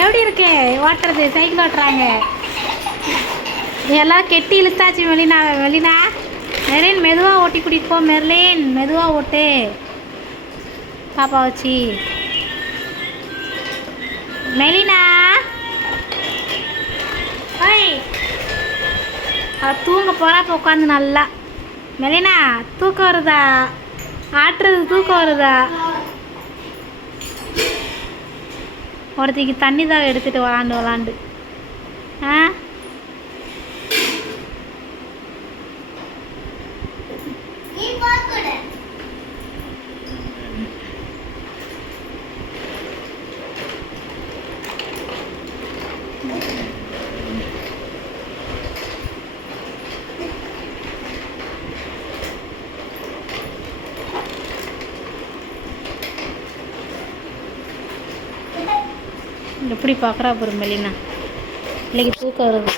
எப்படி இருக்கு ஓட்டுறது? சைக்கிள் ஓட்டுறாங்க. எல்லாம் கெட்டி இழுத்தாச்சு. மெலினா மெர்லின் மெதுவாக ஓட்டி கூட்டிகிட்டு போ. மெர்லின் மெதுவாக ஓட்டு பாப்பா வச்சு. மெலினா ஓய் தூங்க போகிறா. இப்போ உட்காந்து நல்லா. மெலினா தூக்கம் வருதா? ஆட்டுறது தூக்கம் வருதா? ஒருத்திக்கு தண்ணி தான் எடுத்துகிட்டு விளாண்டு ஆ எப்படி பார்க்குறா பாரு மெலினா. பிள்ளைக்கு தூக்கம் வருது.